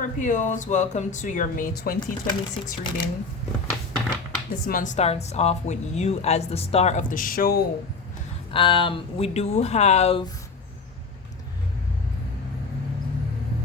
Scorpios, welcome to your May 2026 reading. This month starts off with you as the star of the show. We do have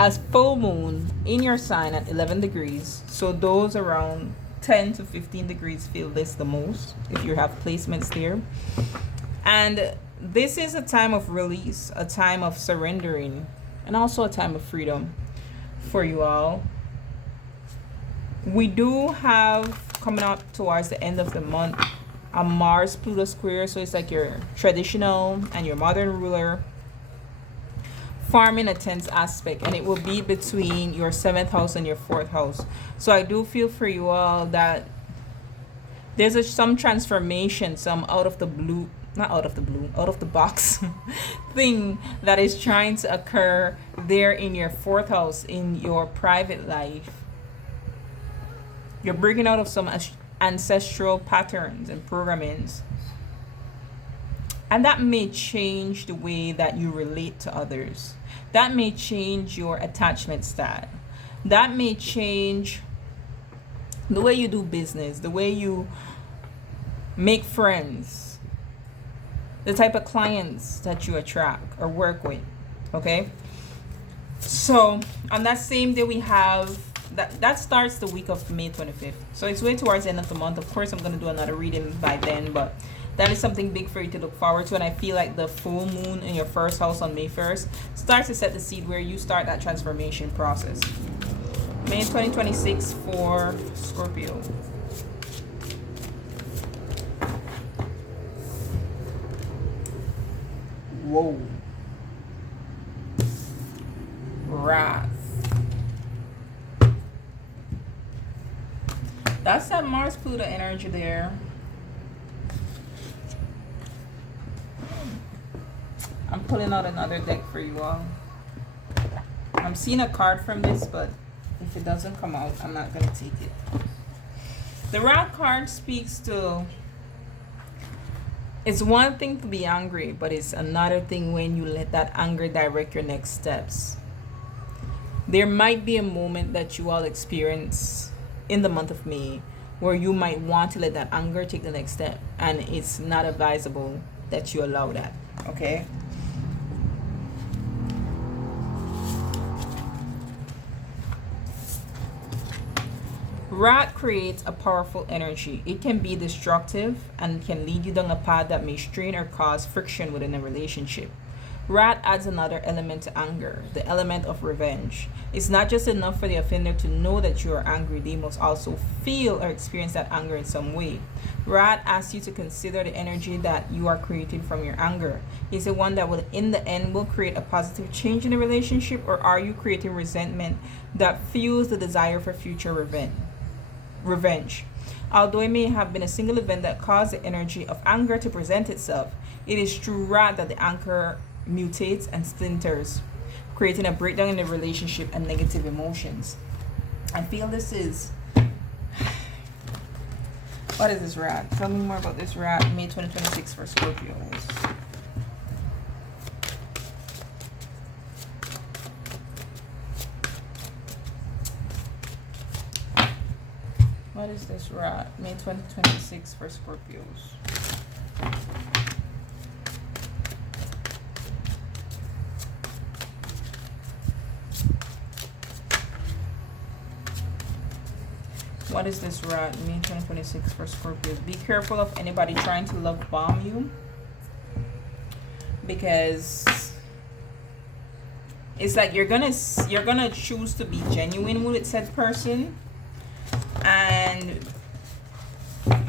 a full moon in your sign at 11 degrees. So those around 10 to 15 degrees feel this the most if you have placements there. And this is a time of release, a time of surrendering, and also a time of freedom for you all. We do have coming up towards the end of the month a Mars Pluto square, so it's like your traditional and your modern ruler forming a tense aspect, and it will be between your 7th house and your 4th house. So I do feel for you all that there's some transformation, some out of the blue, not out of the blue, out of the box thing that is trying to occur there in your 4th house in your private life. You're breaking out of some ancestral patterns and programmings, and that may change the way that you relate to others. That may change your attachment style. That may change the way you do business, the way you make friends, the type of clients that you attract or work with. Okay, so on that same day we have that starts the week of May 25th, so it's way towards the end of the month. Of course I'm going to do another reading by then, but that is something big for you to look forward to. And I feel like the full moon in your 1st house on May 1st starts to set the seed where you start that transformation process. May 2026 for Scorpio. Whoa. Wrath. That's that Mars Pluto energy there. I'm pulling out another deck for you all. I'm seeing a card from this, but if it doesn't come out, I'm not going to take it. The Wrath card speaks to, it's one thing to be angry, but it's another thing when you let that anger direct your next steps. There might be a moment that you all experience in the month of May where you might want to let that anger take the next step, and it's not advisable that you allow that. Okay, Wrath creates a powerful energy. It can be destructive and can lead you down a path that may strain or cause friction within a relationship. Wrath adds another element to anger, the element of revenge. It's not just enough for the offender to know that you are angry, they must also feel or experience that anger in some way. Wrath asks you to consider the energy that you are creating from your anger. Is it one that will, in the end, will create a positive change in the relationship, or are you creating resentment that fuels the desire for future revenge? Although it may have been a single event that caused the energy of anger to present itself, it is through wrath that the anger mutates and splinters, creating a breakdown in the relationship and negative emotions. I feel this is, what is this wrath? Tell me more about this wrath, May 2026 for Scorpios. What is this wrath, May 2026 for Scorpios? What is this wrath, May 2026 for Scorpios? Be careful of anybody trying to love bomb you, because it's like you're gonna choose to be genuine with said person, and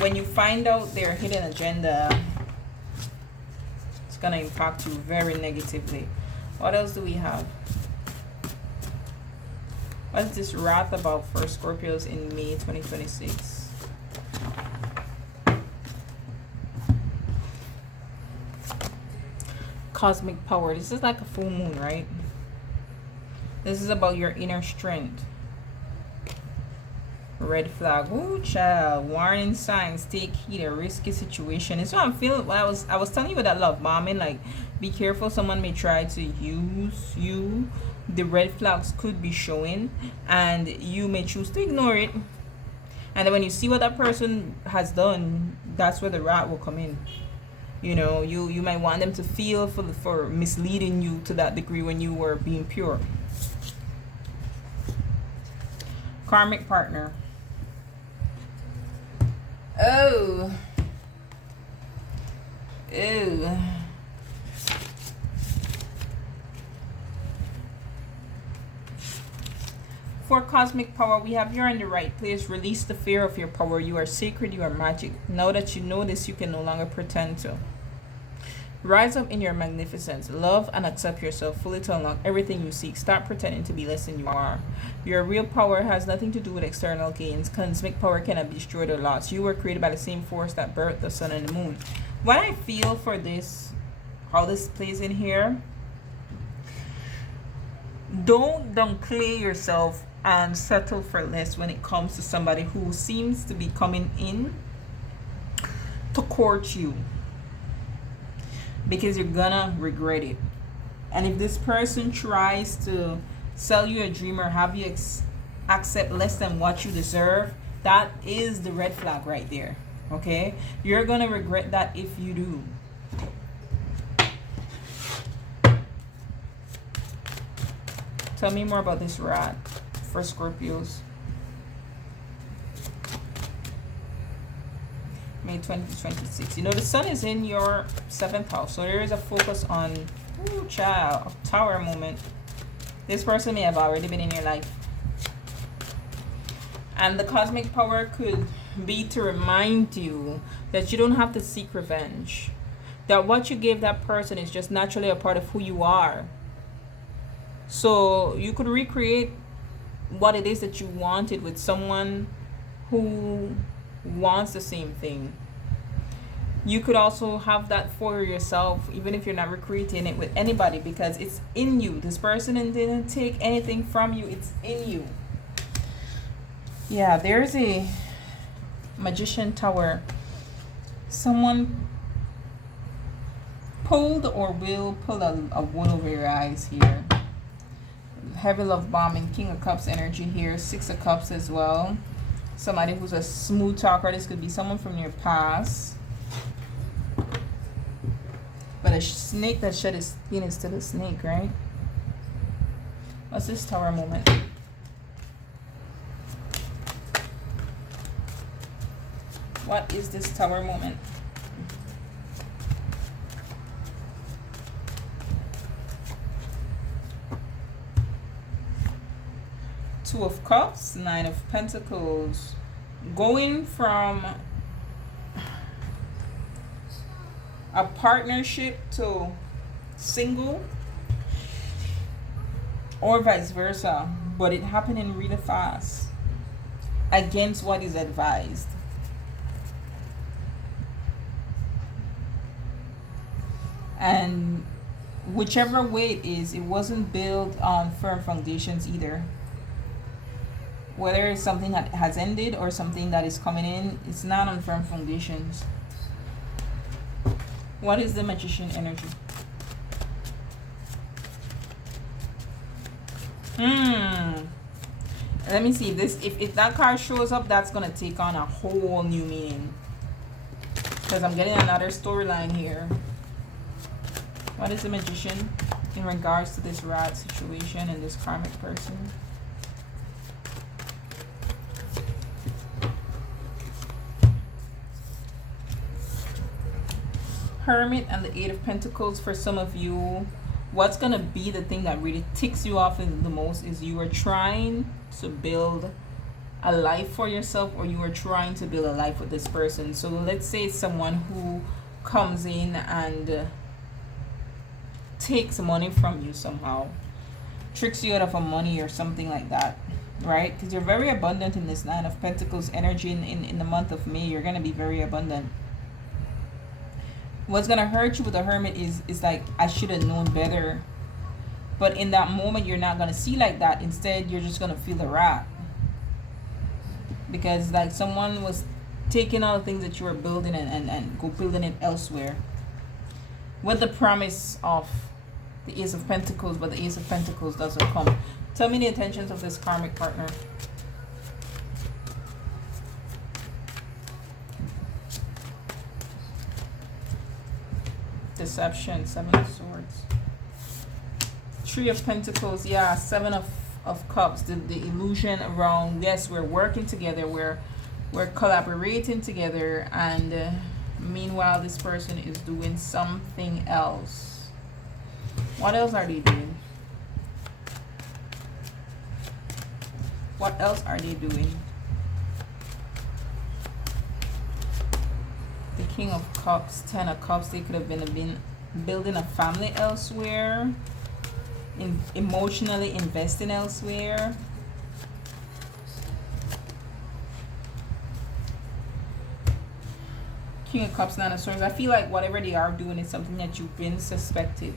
when you find out their hidden agenda, it's gonna impact you very negatively. What else do we have? What is this wrath about for Scorpios in May 2026? Cosmic power. This is like a full moon, right? This is about your inner strength. Red flag. Ooh, child. Warning signs. Take heed. A risky situation. It's what I'm feeling. What I was telling you with that love bombing. Like, be careful. Someone may try to use you the red flags could be showing, and you may choose to ignore it. And then when you see what that person has done, that's where the rat will come in. You know, you might want them to feel for misleading you to that degree when you were being pure. Karmic partner. Oh. Ew. For cosmic power, we have you're in the right place. Release the fear of your power. You are sacred. You are magic. Now that you know this, you can no longer pretend to. Rise up in your magnificence. Love and accept yourself fully to unlock everything you seek. Stop pretending to be less than you are. Your real power has nothing to do with external gains. Cosmic power cannot be destroyed or lost. You were created by the same force that birthed the sun and the moon. What I feel for this, how this plays in here, don't downplay yourself and settle for less when it comes to somebody who seems to be coming in to court you, because you're gonna regret it. And if this person tries to sell you a dream or have you accept less than what you deserve, that is the red flag right there. Okay, you're gonna regret that if you do. Tell me more about this rat for Scorpios. May 2026. You know, the sun is in your 7th house, so there is a focus on, ooh, child, tower moment. This person may have already been in your life, and the cosmic power could be to remind you that you don't have to seek revenge, that what you gave that person is just naturally a part of who you are. So you could recreate what it is that you wanted with someone who wants the same thing. You could also have that for yourself, even if you're not recreating it with anybody, because it's in you. This person didn't take anything from you, it's in you. Yeah, there's a Magician tower. Someone pulled or will pull a wool over your eyes here. Heavy love bombing. King of Cups energy here. 6 of Cups as well. Somebody who's a smooth talker. This could be someone from your past. But a snake that shed his skin is still a snake, right? What's this tower moment? What is this tower moment? Two of Cups, 9 of Pentacles. Going from a partnership to single, or vice versa, but it happening really fast against what is advised. And whichever way it is, it wasn't built on firm foundations either. Whether it's something that has ended or something that is coming in, it's not on firm foundations. What is the Magician energy? Let me see if that card shows up, that's gonna take on a whole new meaning, because I'm getting another storyline here. What is the Magician in regards to this rat situation and this karmic person? Hermit and the 8 of Pentacles. For some of you, what's going to be the thing that really ticks you off the most is you are trying to build a life for yourself, or you are trying to build a life with this person. So let's say it's someone who comes in and takes money from you somehow, tricks you out of money or something like that, right? Because you're very abundant in this 9 of Pentacles energy. In the month of May, you're going to be very abundant. What's going to hurt you with the Hermit is like, I should have known better. But in that moment, you're not going to see like that. Instead, you're just going to feel the wrath, because like someone was taking all the things that you were building and go building it elsewhere, with the promise of The Ace of Pentacles, but the Ace of Pentacles doesn't come. Tell me the intentions of this karmic partner. Deception, Seven of Swords. Three of Pentacles, yeah, Seven of Cups. The illusion around, yes, we're working together, we're collaborating together, and meanwhile this person is doing something else. What else are they doing? What else are they doing? The King of Cups, Ten of Cups. They could have been building a family elsewhere, emotionally investing elsewhere. King of Cups, Nine of Swords. I feel like whatever they are doing is something that you've been suspected,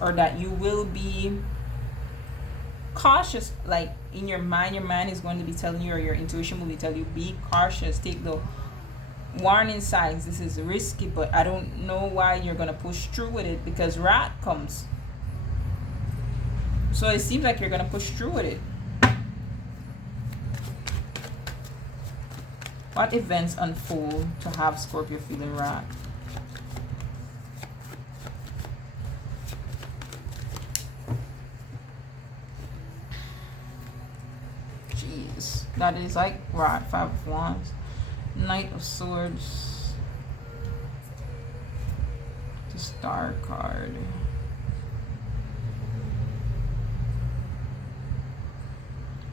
or that you will be cautious. Like in your mind is going to be telling you, or your intuition will be telling you, be cautious, take the warning signs. This is risky, but I don't know why you're going to push through with it, because wrath comes. So it seems like you're going to push through with it. What events unfold to have Scorpio feeling wrath? Jeez, that is like wrath. Five of Wands, Knight of Swords, the Star card.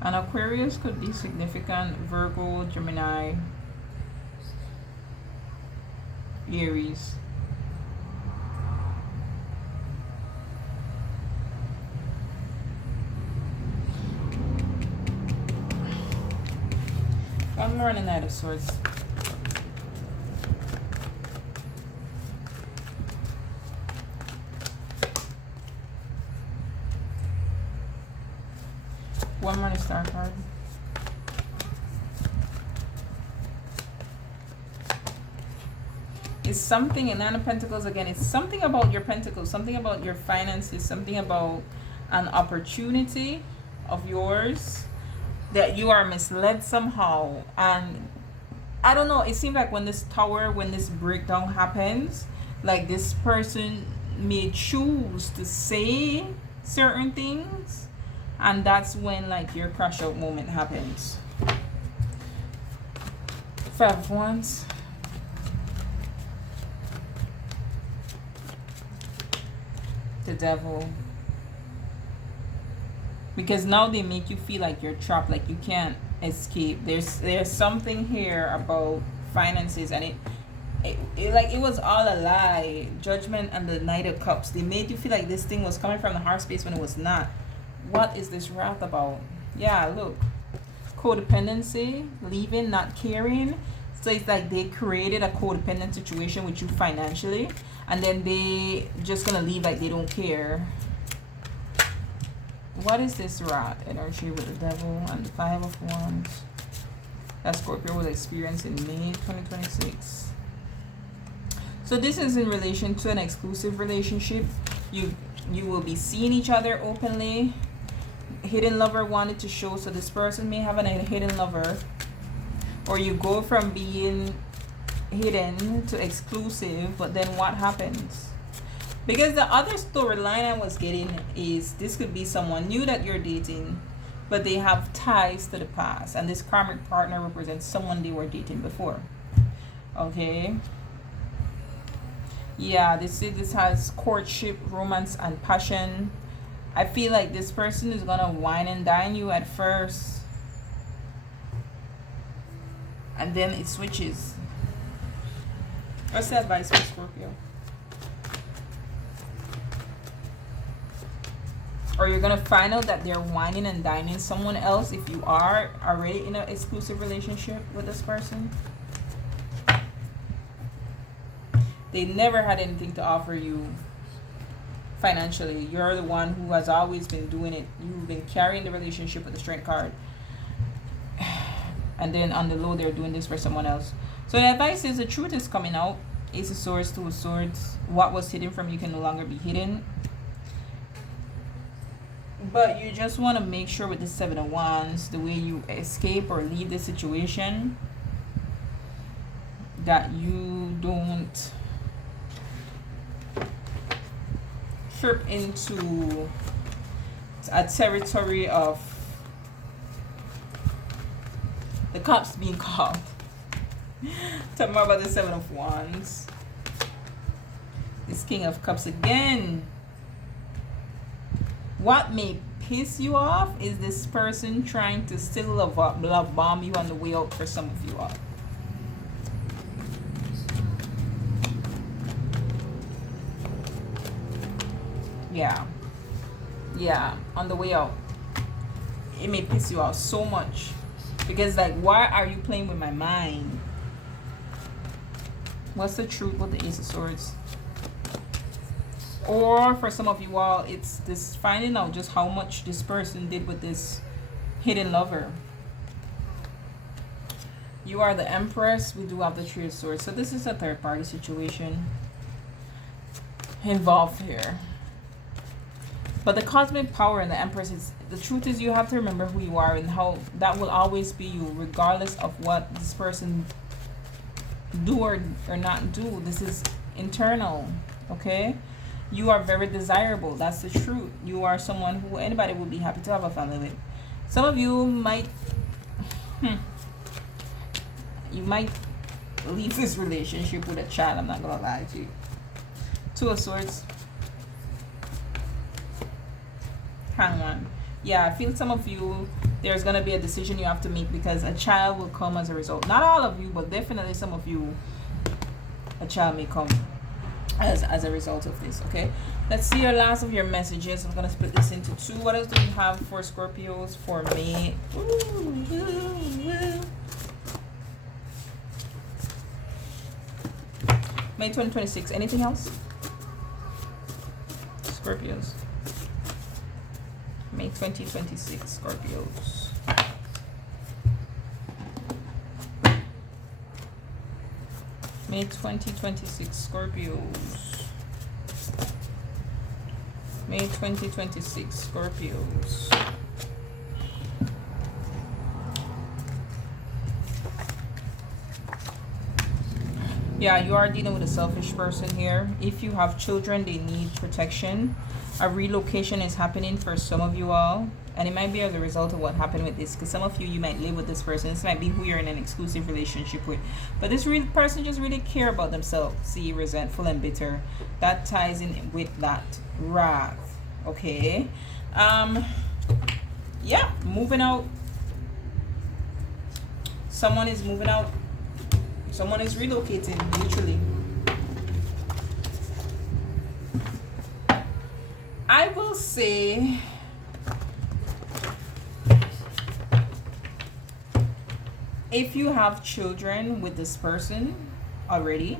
An Aquarius could be significant. Virgo, Gemini, Aries. One more on the Knight of Swords. One more Star card. It's something in Nine of Pentacles again. It's something about your pentacles, something about your finances, something about an opportunity of yours that you are misled somehow. And I don't know, it seems like when this breakdown happens, like this person may choose to say certain things, and that's when like your crash out moment happens. Five of Wands. The Devil. Because now they make you feel like you're trapped, like you can't escape. There's something here about finances, and it was all a lie. Judgment and the Knight of Cups. They made you feel like this thing was coming from the heart space when it was not. What is this wrath about? Yeah, look. Codependency, leaving, not caring. So it's like they created a codependent situation with you financially, and then they just gonna leave like they don't care. What is this wrath energy with the Devil and the Five of Wands that Scorpio will experience in May 2026? So this is in relation to an exclusive relationship. You will be seeing each other openly. Hidden lover wanted to show, so this person may have a hidden lover, or you go from being hidden to exclusive. But then what happens? Because the other storyline I was getting is this could be someone new that you're dating, but they have ties to the past, and this karmic partner represents someone they were dating before. Okay, yeah, this has courtship, romance, and passion. I feel like this person is gonna wine and dine you at first, and then it switches. What's the advice for Scorpio? Or you're gonna find out that they're whining and dining someone else if you are already in an exclusive relationship with this person. They never had anything to offer you financially. You're the one who has always been doing it. You've been carrying the relationship with the Strength card, and then on the low they're doing this for someone else. So the advice is the truth is coming out. Ace of Swords, Two of Swords. What was hidden from you can no longer be hidden. But you just want to make sure with the Seven of Wands, the way you escape or leave the situation, that you don't trip into a territory of the cops being called. Talk more about the Seven of Wands. This King of Cups again. What may piss you off is this person trying to still love bomb you on the way out for some of you all. Yeah, on the way out. It may piss you off so much. Because, like, why are you playing with my mind? What's the truth with the Ace of Swords? Or for some of you all, it's this finding out just how much this person did with this hidden lover. You are the Empress. We do have the Three of Swords. So this is a third party situation involved here. But the cosmic power and the Empress, the truth is you have to remember who you are and how that will always be you, regardless of what this person do or not do. This is internal, okay? You are very desirable. That's the truth. You are someone who anybody would be happy to have a family with. Some of you might you might leave this relationship with a child. I'm not gonna lie to you. Two of Swords. Hangman. Yeah, I feel some of you, there's gonna be a decision you have to make because a child will come as a result. Not all of you, but definitely some of you, a child may come as a result of this. Okay, let's see your last of your messages. I'm gonna split this into two. What else do we have for Scorpios for May? May 2026. Anything else? Scorpios. May 2026 Scorpios. May 2026 Scorpios. May 2026 Scorpios. Yeah, you are dealing with a selfish person here. If you have children, they need protection. A relocation is happening for some of you all. And it might be as a result of what happened with this. Because some of you, you might live with this person. This might be who you're in an exclusive relationship with. But this real person just really care about themselves. See, resentful and bitter. That ties in with that wrath. Okay. Yeah, moving out. Someone is moving out. Someone is relocating, literally. I will say if you have children with this person already,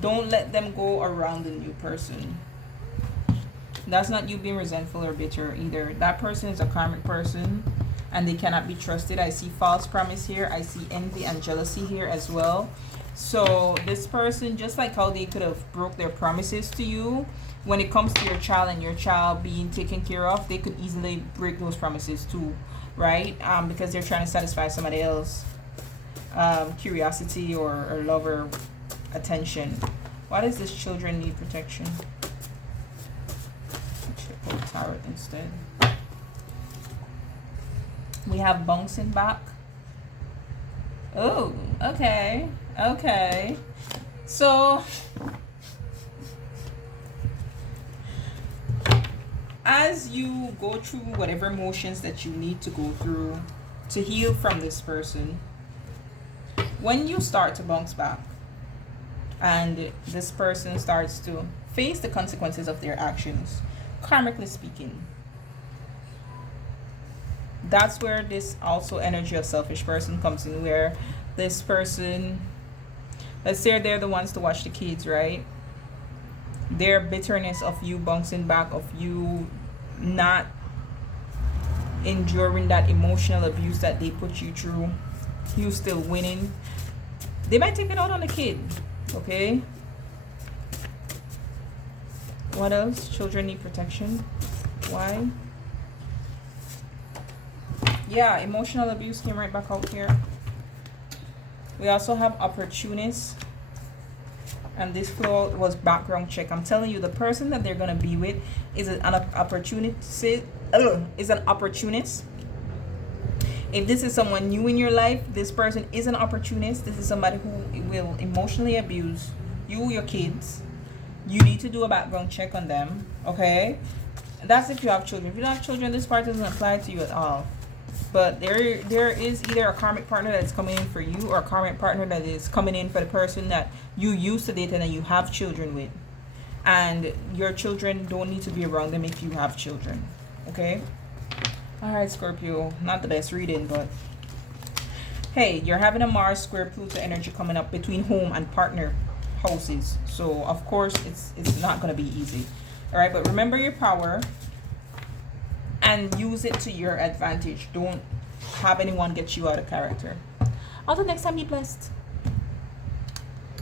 don't let them go around the new person. That's not you being resentful or bitter either. That person is a karmic person and they cannot be trusted. I see false promise here. I see envy and jealousy here as well. So this person, just like how they could have broke their promises to you, when it comes to your child and your child being taken care of, they could easily break those promises too, right? Because they're trying to satisfy somebody else curiosity or love or attention. Why does this children need protection? Actually pull tarot instead. We have bouncing back. Oh, okay. Okay. So as you go through whatever emotions that you need to go through to heal from this person, when you start to bounce back and this person starts to face the consequences of their actions, karmically speaking, that's where this also energy of selfish person comes in, where this person, let's say they're the ones to watch the kids, right? Their bitterness of you bouncing back, of you not enduring that emotional abuse that they put you through, you still winning, they might take it out on the kid. Okay. What else? Children need protection. Why? Yeah, emotional abuse came right back out here. We also have opportunists. And this flow was background check. I'm telling you, the person that they're gonna be with is an opportunist. Is an opportunist. If this is someone new in your life, this person is an opportunist. This is somebody who will emotionally abuse you, your kids. You need to do a background check on them, okay? That's if you have children. If you don't have children, this part doesn't apply to you at all. But there is either a karmic partner that's coming in for you, or a karmic partner that is coming in for the person that you used to date and that you have children with. And your children don't need to be around them if you have children, okay? All right, Scorpio, not the best reading, but hey, you're having a Mars square Pluto energy coming up between home and partner houses. So of course it's not going to be easy. All right, but remember your power and use it to your advantage. Don't have anyone get you out of character. Until next time, be blessed.